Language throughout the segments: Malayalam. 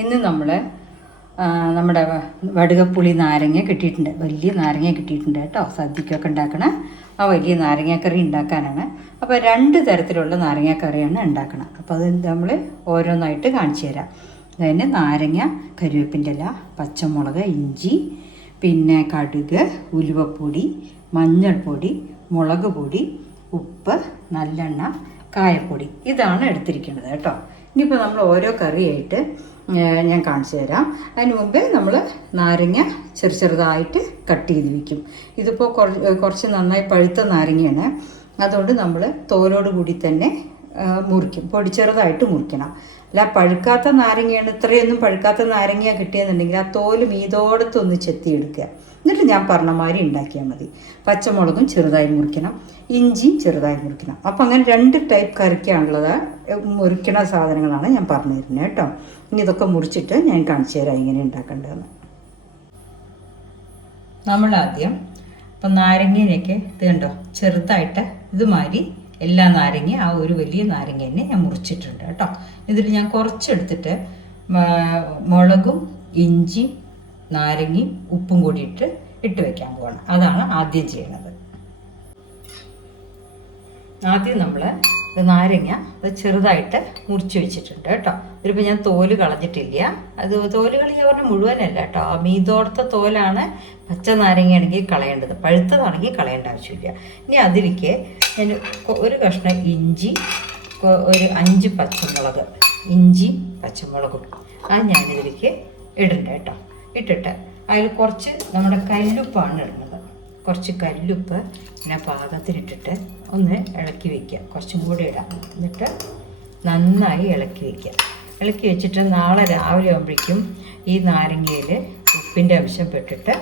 ഇന്ന് നമ്മൾ നമ്മുടെ വടുകപ്പുളി നാരങ്ങ കിട്ടിയിട്ടുണ്ട്. വലിയ നാരങ്ങ കിട്ടിയിട്ടുണ്ട് കേട്ടോ. സദ്യക്കൊക്കെ ഉണ്ടാക്കണ ആ വലിയ നാരങ്ങാക്കറി ഉണ്ടാക്കാനാണ്. അപ്പോൾ രണ്ട് തരത്തിലുള്ള നാരങ്ങാക്കറിയാണ് ഉണ്ടാക്കണം. അപ്പോൾ അത് നമ്മൾ ഓരോന്നായിട്ട് കാണിച്ചു തരാം. അതിന് നാരങ്ങ കരുവേപ്പിന്റെ ഇല പച്ചമുളക് ഇഞ്ചി പിന്നെ കടുക് ഉലുവപ്പൊടി മഞ്ഞൾപ്പൊടി മുളക് പൊടി ഉപ്പ് നല്ലെണ്ണ കായപ്പൊടി. ഇതാണ് എടുത്തിരിക്കുന്നത് കേട്ടോ. ഇനിയിപ്പോൾ നമ്മൾ ഓരോ കറിയായിട്ട് ഞാൻ കാണിച്ചു തരാം. അതിന് മുമ്പേ നമ്മൾ നാരങ്ങ ചെറു ചെറുതായിട്ട് കട്ട് ചെയ്ത് വയ്ക്കും ഇതിപ്പോൾ കുറച്ച് നന്നായി പഴുത്ത നാരങ്ങയാണ്. അതുകൊണ്ട് നമ്മൾ തോലോട് കൂടി തന്നെ മുറിക്കും. പൊടി ചെറുതായിട്ട് മുറിക്കണം. അല്ല പഴുക്കാത്ത നാരങ്ങയാണ്. ഇത്രയൊന്നും പഴുക്കാത്ത നാരങ്ങ കിട്ടിയെന്നുണ്ടെങ്കിൽ ആ തോൽ മീതോടത്തൊന്ന് ചെത്തിയെടുക്കുക. എന്നിട്ട് ഞാൻ പറഞ്ഞ മാതിരി ഉണ്ടാക്കിയാൽ മതി. പച്ചമുളകും ചെറുതായി മുറിക്കണം. ഇഞ്ചിയും ചെറുതായി മുറിക്കണം. അപ്പം അങ്ങനെ രണ്ട് ടൈപ്പ് കറിക്കാണുള്ളത്. മുറിക്കണ സാധനങ്ങളാണ് ഞാൻ പറഞ്ഞു തരുന്നത് കേട്ടോ. ഇനി ഇതൊക്കെ മുറിച്ചിട്ട് ഞാൻ കാണിച്ചു തരാം എങ്ങനെ ഉണ്ടാക്കേണ്ടതെന്ന്. നമ്മളാദ്യം ഇപ്പം നാരങ്ങയിലേക്ക് ഇത് കണ്ടോ ചെറുതായിട്ട് ഇതുമാതിരി എല്ലാ നാരങ്ങയും ആ ഒരു വലിയ നാരങ്ങ തന്നെ ഞാൻ മുറിച്ചിട്ടുണ്ട് കേട്ടോ. ഇതിൽ ഞാൻ കുറച്ചെടുത്തിട്ട് മുളകും ഇഞ്ചി നാരങ്ങയും ഉപ്പും കൂടിയിട്ട് ഇട്ട് വെക്കാൻ പോവാണ്. അതാണ് ആദ്യം ചെയ്യുന്നത്. ആദ്യം നമ്മൾ നാരങ്ങ അത് ചെറുതായിട്ട് മുറിച്ച് വെച്ചിട്ടുണ്ട് കേട്ടോ. ഇതിലിപ്പോൾ ഞാൻ തോൽ കളഞ്ഞിട്ടില്ല. അത് തോൽ കളിക്കുക പറഞ്ഞാൽ മുഴുവനല്ല കേട്ടോ. ആ മീതോർത്ത തോലാണ് പച്ച നാരങ്ങയാണെങ്കിൽ കളയേണ്ടത്. പഴുത്തതാണെങ്കിൽ കളയേണ്ട ആവശ്യമില്ല. ഇനി അതിലേക്ക് ഞാൻ ഒരു കഷ്ണം ഇഞ്ചി ഒരു അഞ്ച് പച്ചമുളക് ഇഞ്ചി പച്ചമുളകും അത് ഞാനിതിലേക്ക് ഇടണ്ട കേട്ടോ. ഇട്ടിട്ട് അതിൽ കുറച്ച് നമ്മുടെ കല്ലുപ്പാണ് ഇടുന്നത് കുറച്ച് കല്ലുപ്പ് പിന്നെ പാകത്തിനിട്ടിട്ട് ഒന്ന് ഇളക്കി വയ്ക്കുക കുറച്ചും കൂടി ഇടാം. എന്നിട്ട് നന്നായി ഇളക്കി വയ്ക്കുക ഇളക്കി വെച്ചിട്ട് നാളെ രാവിലെ ആകുമ്പോഴേക്കും ഈ നാരങ്ങയിൽ ഉപ്പിന്റെ അംശം പെട്ടിട്ട്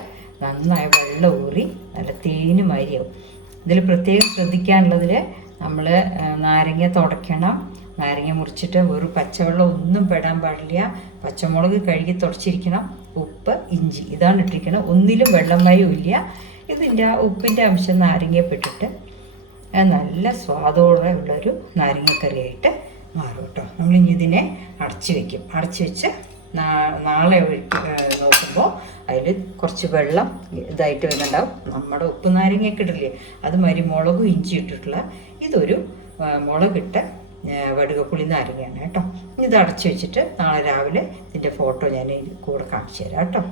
നന്നായി വെള്ളം ഊറി നല്ല തേനും മാതിരിയാവും ഇതിൽ പ്രത്യേകം ശ്രദ്ധിക്കാനുള്ളതിൽ നമ്മൾ നാരങ്ങ തുടയ്ക്കണം. നാരങ്ങ മുറിച്ചിട്ട് ഒരു പച്ചവെള്ളം ഒന്നും പെടാൻ പാടില്ല. പച്ചമുളക് കഴുകി തുടച്ചിരിക്കണം. ഉപ്പ് ഇഞ്ചി ഇതാണ് ഇട്ടിരിക്കണം ഒന്നിലും വെള്ളം മയവും ഇല്ല ഇതിന്റെ ആ ഉപ്പിന്റെ അംശം നാരങ്ങയപ്പെട്ടിട്ട് നല്ല സ്വാദോടെ ഉള്ളൊരു നാരങ്ങക്കറിയായിട്ട് മാറും കേട്ടോ നമ്മളിനി ഇതിനെ അടച്ച് വെക്കും. അടച്ച് വെച്ച് നാളെ നോക്കുമ്പോൾ അതിൽ കുറച്ച് വെള്ളം ഇതായിട്ട് വരുന്നുണ്ടാവും. നമ്മുടെ ഉപ്പ് നാരങ്ങയൊക്കെ ഇടില്ലേ? അത് മാതിരി മുളകും ഇഞ്ചി ഇട്ടിട്ടുള്ള ഇതൊരു മുളകിട്ട വടുകപ്പുളി നാരങ്ങയാണ് കേട്ടോ. ഇത് അടച്ച് വെച്ചിട്ട് നാളെ രാവിലെ ഇതിന്റെ ഫോട്ടോ ഞാൻ കൂടെ കാണിച്ചു തരാം കേട്ടോ.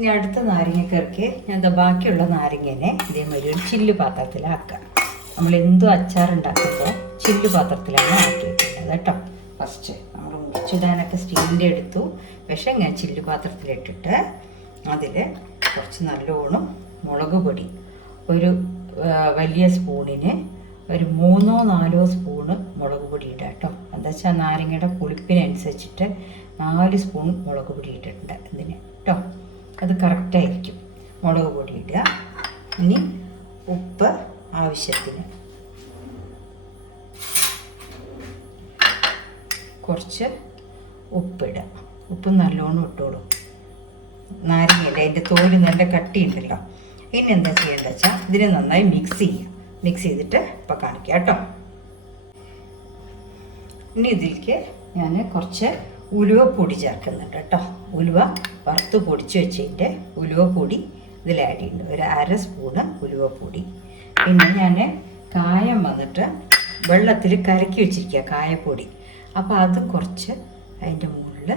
ഇനി അടുത്ത നാരങ്ങക്കറിക്ക് ഞാൻ ബാക്കിയുള്ള നാരങ്ങനെ ഇതേമാതിരി ഒരു ചില്ലു പാത്രത്തിലാക്കാം. നമ്മൾ എന്തും അച്ചാറുണ്ടാക്കുമ്പോൾ ചില്ലു പാത്രത്തിലാണ് ആക്കി വെക്കുന്നത് കേട്ടോ. ഫസ്റ്റ് നമ്മൾ മുറിച്ചിടാനൊക്കെ സ്റ്റീലിന്റെ എടുത്തു. പക്ഷേ ഞാൻ ചില്ലു പാത്രത്തിലിട്ടിട്ട് അതിൽ കുറച്ച് നല്ലോണം മുളക് പൊടി ഒരു വലിയ സ്പൂണിന് ഒരു മൂന്നോ നാലോ സ്പൂണ് മുളക് പൊടി ഇടുക കേട്ടോ. എന്താ വെച്ചാൽ നാരങ്ങയുടെ പുളിപ്പിനനുസരിച്ചിട്ട് നാല് സ്പൂൺ മുളക് പൊടി ഇട്ടിട്ടുണ്ട് ഇതിന് കേട്ടോ. അത് കറക്റ്റായിരിക്കും മുളക് പൊടി ഇടുക ഇനി ഉപ്പ് ആവശ്യത്തിന്. കുറച്ച് ഉപ്പിടുക. ഉപ്പ് നല്ലോണം ഇട്ടോളൂ നാരങ്ങയുടെ അതിന്റെ തോൽ നല്ല കട്ടിയുണ്ടല്ലോ. ഇനി എന്താ ചെയ്യേണ്ടത് വെച്ചാൽ ഇതിനെ നന്നായി മിക്സ് ചെയ്യുക. മിക്സ് ചെയ്തിട്ട് ഇപ്പം കാണിക്കാം കേട്ടോ. ഇനി ഇതിലേക്ക് ഞാൻ കുറച്ച് ഉലുവ പൊടി ചേർക്കുന്നുണ്ട് കേട്ടോ. ഉലുവ വറുത്ത് പൊടിച്ച് വെച്ചിട്ട് ഉലുവ പൊടി ഇതിൽ ആഡ് ചെയ്യുന്നുണ്ട്. ഒരു അര സ്പൂണ് ഉലുവ പൊടി. പിന്നെ ഞാൻ കായം വന്നിട്ട് വെള്ളത്തിൽ കലക്കി വെച്ചിരിക്കുക കായപ്പൊടി. അപ്പോൾ അത് കുറച്ച് അതിന്റെ മുകളിൽ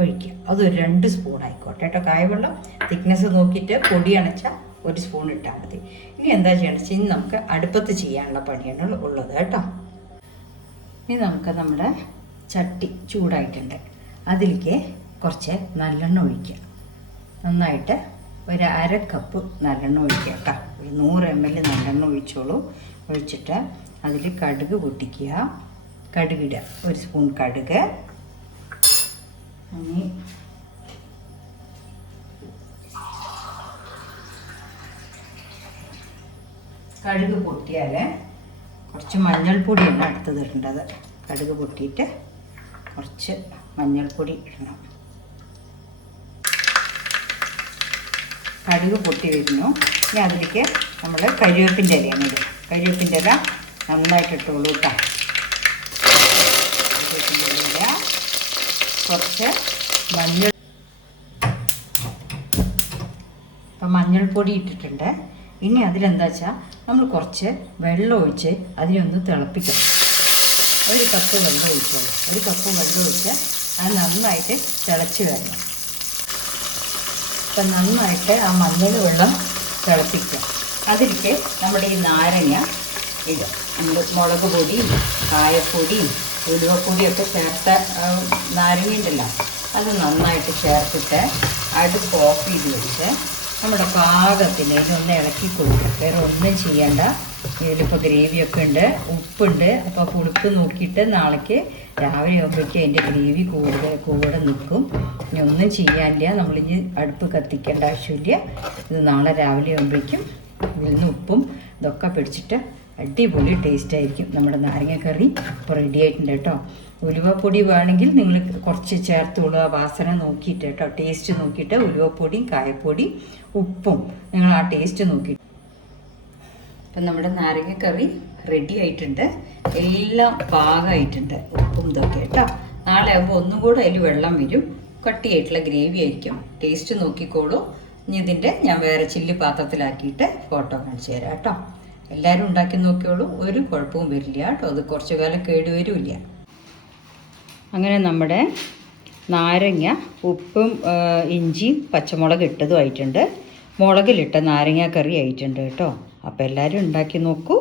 ഒഴിക്കുക. അതൊരു രണ്ട് സ്പൂൺ ആയിക്കോട്ടെ കേട്ടോ. കായവെള്ളം തിക്നെസ് നോക്കിയിട്ട് പൊടി അണച്ചാൽ ഒരു സ്പൂൺ ഇട്ടാൽ മതി. ഇനി എന്താ വെച്ചാൽ ഇനി നമുക്ക് അടുപ്പത്ത് ചെയ്യാനുള്ള പണിയാണ് ഉള്ളത് കേട്ടോ. ഇനി നമുക്ക് നമ്മുടെ ചട്ടി ചൂടായിട്ടുണ്ട്. അതിലേക്ക് കുറച്ച് നല്ലെണ്ണ ഒഴിക്കുക. നന്നായിട്ട് ഒരു അര കപ്പ് നല്ലെണ്ണ ഒഴിക്കുക കേട്ടോ ഒരു നൂറ് എം എൽ നല്ലെണ്ണ ഒഴിച്ചോളൂ. ഒഴിച്ചിട്ട് അതിൽ കടുക് പൊട്ടിക്കുക. കടുകിടുക ഒരു സ്പൂൺ കടുക്. ഇനി കടുക് പൊട്ടിയാൽ കുറച്ച് മഞ്ഞൾപ്പൊടിയാണ് അടുത്തത് ഇടേണ്ടത്. കടുക് പൊട്ടിയിട്ട് കുറച്ച് മഞ്ഞൾപ്പൊടി ഇടണം. കടുക് പൊട്ടി വരുന്നു. ഇനി അതിലേക്ക് നമ്മൾ കരിവേപ്പിന്റെ ഇലയാണ് ഇടുക. കരിവേപ്പിന്റെ ഇല നന്നായിട്ട് ഇട്ടോളൂ കേട്ടോ കുറച്ച് മഞ്ഞൾ ഇപ്പം മഞ്ഞൾപ്പൊടി ഇട്ടിട്ടുണ്ട്. ഇനി അതിലെന്താ വെച്ചാൽ നമ്മൾ കുറച്ച് വെള്ളം ഒഴിച്ച് അതിനൊന്ന് തിളപ്പിക്കണം. ഒരു കപ്പ് വെള്ളം ഒഴിച്ചോളൂ. ഒരു കപ്പ് വെള്ളം ഒഴിച്ച് അത് നന്നായിട്ട് തിളച്ച് വരണം. അപ്പം നന്നായിട്ട് ആ മഞ്ഞൾ വെള്ളം തിളപ്പിക്കുക. അതിലേക്ക് നമ്മുടെ ഈ നാരങ്ങ ഇടുക. നമ്മൾ മുളക് പൊടിയും കായപ്പൊടിയും ഉലുവപ്പൊടിയൊക്കെ ചേർത്ത നാരങ്ങ ഉണ്ടല്ലോ. അത് നന്നായിട്ട് ചേർത്തിട്ട് അടുപ്പ് ഓഫ് ചെയ്ത് വെച്ച് നമ്മുടെ പാകത്തിന് ഇതൊന്ന് ഇളക്കി കൊടുക്കുക വേറെ ഒന്നും ചെയ്യണ്ട. ഇതിലിപ്പോൾ ഗ്രേവിയൊക്കെ ഉണ്ട് ഉപ്പുണ്ട്. അപ്പോൾ പുളിപ്പ് നോക്കിയിട്ട് നാളേക്ക് രാവിലെ ആകുമ്പോഴേക്കും അതിന്റെ ഗ്രേവി കൂടുതൽ കൂടെ നിൽക്കും. ഇനി ഒന്നും ചെയ്യാനില്ല. നമ്മളിനി അടുപ്പ് കത്തിക്കേണ്ട ആവശ്യമില്ല. ഇത് നാളെ രാവിലെ ആകുമ്പോഴേക്കും ഇതിൽ ഉപ്പും ഇതൊക്കെ പിടിച്ചിട്ട് അടിപൊളി ടേസ്റ്റ് ആയിരിക്കും. നമ്മുടെ നാരങ്ങക്കറി ഇപ്പോൾ റെഡി ആയിട്ടുണ്ട് കേട്ടോ. ഉലുവപ്പൊടി വേണമെങ്കിൽ നിങ്ങൾ കുറച്ച് ചേർത്തോളൂ ആ വാസന നോക്കിയിട്ട് കേട്ടോ. ടേസ്റ്റ് നോക്കിയിട്ട് ഉലുവപ്പൊടിയും കായപ്പൊടിയും ഉപ്പും നിങ്ങൾ ആ ടേസ്റ്റ് നോക്കിയിട്ട് അപ്പം നമ്മുടെ നാരങ്ങക്കറി റെഡി ആയിട്ടുണ്ട്. എല്ലാം പാകമായിട്ടുണ്ട്. ഉപ്പും ഇതൊക്കെ കേട്ടോ. നാളെ ആകുമ്പോൾ ഒന്നും കൂടെ അതിൽ വെള്ളം വരും. കട്ടിയായിട്ടുള്ള ഗ്രേവി ആയിരിക്കും. ടേസ്റ്റ് നോക്കിക്കോളൂ. ഇനി ഇതിന്റെ ഞാൻ വേറെ ചില്ലി പാത്രത്തിലാക്കിയിട്ട് ഫോട്ടോ കാണിച്ചു തരാം കേട്ടോ. എല്ലാവരും ഉണ്ടാക്കി നോക്കിയോളൂ ഒരു കുഴപ്പവും വരില്ല കേട്ടോ. അത് കുറച്ചു കാലം കേടുവരില്ല. അങ്ങനെ നമ്മുടെ നാരങ്ങ ഉപ്പും ഇഞ്ചിയും പച്ചമുളക് ഇട്ടതും ആയിട്ടുണ്ട്. മുളകിലിട്ട നാരങ്ങ കറി ആയിട്ടുണ്ട് കേട്ടോ. അപ്പോൾ എല്ലാവരും ഉണ്ടാക്കി നോക്കൂ.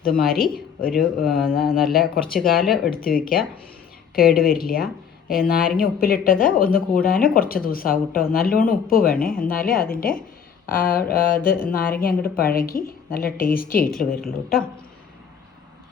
ഇതുമാതിരി ഒരു നല്ല കുറച്ച് കാലം എടുത്തു വയ്ക്കുക കേട് വരില്ല. നാരങ്ങ ഉപ്പിലിട്ടത് ഒന്ന് കൂടാൻ കുറച്ച് ദിവസമാകും കേട്ടോ. നല്ലോണം ഉപ്പ് വേണേ. എന്നാലേ അതിന്റെ ഇത് നാരങ്ങ അങ്ങോട്ട് പഴകി നല്ല ടേസ്റ്റി ആയിട്ട് വരുള്ളൂ കേട്ടോ.